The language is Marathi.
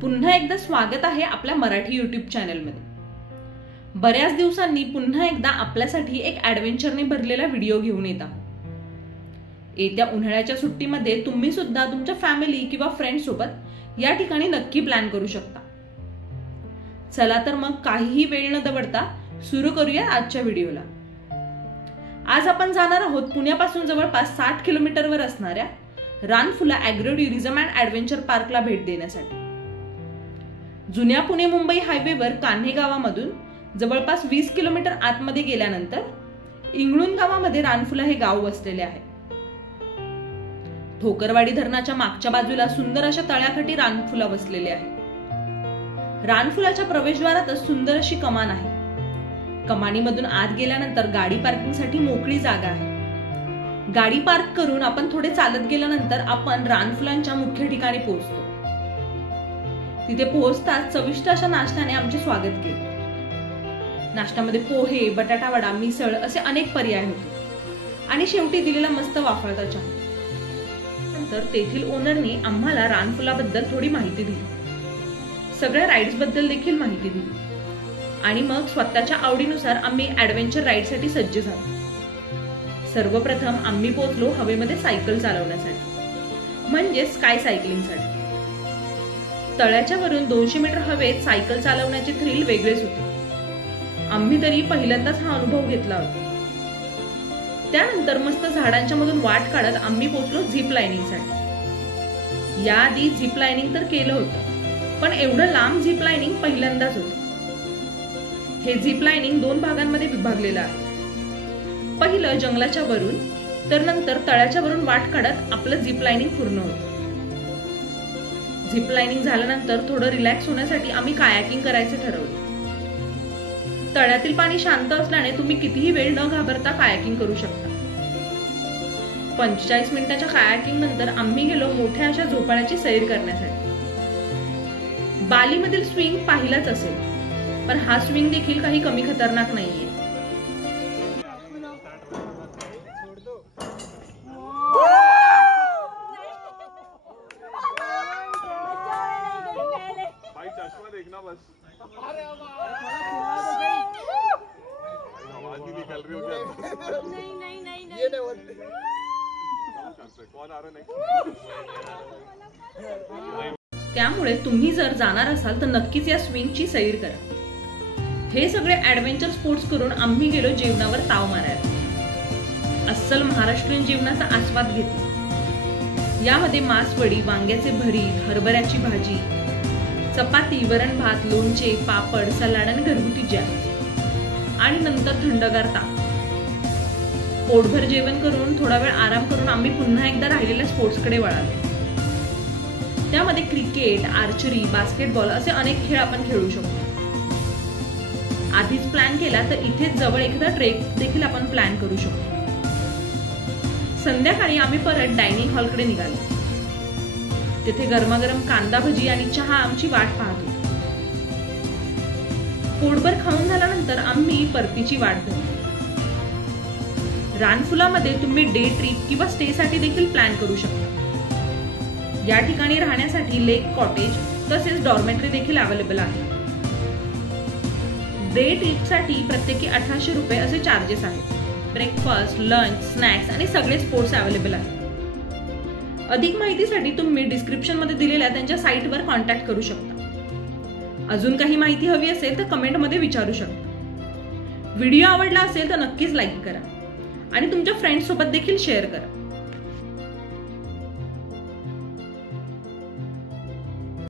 पुन्हा एकदा स्वागत आहे आपल्या मराठी YouTube चॅनलमध्ये। बऱ्याच दिवसांनी पुन्हा एकदा आपल्यासाठी एक ॲडव्हेंचरने भरलेला व्हिडिओ घेऊन येत आहोत। येत्या उन्हाळ्याच्या सुट्टीमध्ये तुम्ही सुद्धा तुमच्या फॅमिली किंवा फ्रेंड्स सोबत या ठिकाणी नक्की प्लॅन करू शकता। चला तर मग काहीही वेळ न दवडता सुरू करूया आजच्या व्हिडिओला। आज आपण जाणार आहोत पुण्यापासून जवळपास 60 किलोमीटरवर असणाऱ्या रानफुला ॲग्रो टुरिझम अँड ॲडव्हेंचर पार्कला भेट देण्यासाठी। जुन्या पुणे मुंबई हायवेवर कान्हे गावामधून जवळपास 20 किलोमीटर आतमध्ये गेल्यानंतर इंगळूण गावामध्ये रानफुला हे गाव वसलेले आहे। ठोकरवाडी धरणाच्या मागच्या बाजूला सुंदर अशा तळ्याकाठी रानफुला वसलेले आहे। रानफुलाच्या प्रवेशद्वारातच सुंदर अशी कमान आहे। कमानीमधून आत गेल्यानंतर गाडी पार्किंगसाठी मोकळी जागा आहे। गाडी पार्क करून आपण थोडे चालत गेल्यानंतर आपण रानफुलांच्या मुख्य ठिकाणी पोहोचतो। तिथे पोहोचताच चविष्ट अशा नाश्त्याने आमचे स्वागत केले। नाश्त्यामध्ये पोहे, बटाटा वडा, मिसळ असे अनेक पर्याय होते आणि शेवटी दिलेला मस्त वाफळता चहा। नंतर तेथील ओनरने आम्हाला रानफुलाबद्दल थोडी माहिती दिली, सगळ्या राईड्स बद्दल देखील माहिती दिली आणि मग स्वतःच्या आवडीनुसार आम्ही ॲडव्हेंचर राईडसाठी सज्ज झालो। सर्वप्रथम आम्ही पोहोचलो हवेमध्ये सायकल चालवण्यासाठी, म्हणजे स्काय सायकलिंगसाठी। तळ्याच्या वरून 200 मीटर हवेत सायकल चालवण्याचे थ्रिल वेगळेच होते। आम्ही तरी पहिल्यांदाच हा अनुभव घेतला होता। त्यानंतर मस्त झाडांच्या मधून वाट काढत आम्ही पोहोचलो झिप लाईनिंगसाठी। याआधी झिप लाईनिंग तर केलं होतं, पण एवढं लांब झिप लाईनिंग पहिल्यांदाच होतं। हे झिप लाईनिंग 2 भागांमध्ये विभागलेलं आहे। पहिलं जंगलाच्या वरून, तर नंतर तळ्याच्या वरून वाट काढत आपलं झिप लाईनिंग पूर्ण होतं। झिप लाईनिंग झाल्यानंतर थोडं रिलॅक्स होण्यासाठी आम्ही कायाकिंग करायचं ठरवलं। तळ्यातील पाणी शांत असल्याने तुम्ही कितीही वेळ न घाबरता कायाकिंग करू शकता। 45 मिनिटाच्या कायाकिंग नंतर आम्ही गेलो मोठ्या अशा झोपाळ्याची सैर करण्यासाठी। बालीमधील स्विंग पाहिलाच असेल, पण हा स्विंग देखील काही कमी खतरनाक नाहीये। त्यामुळे तुम्ही जर जाणार असाल तर नक्कीच या स्विंगची सैर करा। हे सगळे ॲडव्हेंचर स्पोर्ट्स करून आम्ही गेलो जेवणावर ताव मारायला। अस्सल महाराष्ट्रीयन जेवणाचा आस्वाद घेतला। यामध्ये मासवडी, वांग्याचे भरीत, हरभऱ्याची भाजी, चपाती, वरण भात, लोणचे, पापड, सलाड आणि घरगुती जॅम आणि नंतर थंडगार ताक। पोटभर जेवण करून थोडा वेळ आराम करून आम्ही पुन्हा एकदा राहिलेल्या स्पोर्ट्सकडे वळालो। त्यामध्ये क्रिकेट, आर्चरी, बास्केटबॉल असे अनेक खेळ आपण खेळू शकतो। आधीच प्लॅन केला तर इथेच जवळ एखादा ट्रेक देखील आपण प्लॅन करू शकतो। संध्याकाळी आम्ही परत डायनिंग हॉलकडे निघालो। तिथे गरमागरम कांदा भजी आणि चहा आमची वाट पाहत होती। पोटभर खाऊन झाल्यानंतर आम्ही परतीची वाट धरली। रानफुलामध्ये तुम्ही डे ट्रिप किंवा स्टे साठी देखील प्लॅन करू शकता। या ठिकाणी राहण्यासाठी लेक कॉटेज तसेच डॉर्मेटरी देखील अवेलेबल आहे। डे ट्रिपसाठी प्रत्येकी 1800 रुपये असे चार्जेस आहेत। ब्रेकफास्ट, लंच, स्नॅक्स आणि सगळे स्पोर्ट्स अवेलेबल आहेत। अधिक माहितीसाठी तुम्ही डिस्क्रिप्शन मध्ये दिलेल्या त्यांच्या साईटवर कॉन्टॅक्ट करू शकता। अजून काही माहिती हवी असेल तर कमेंटमध्ये विचारू शकता। व्हिडिओ आवडला असेल तर नक्कीच लाईक करा आणि तुमच्या फ्रेंड्स सोबत देखील शेअर करा।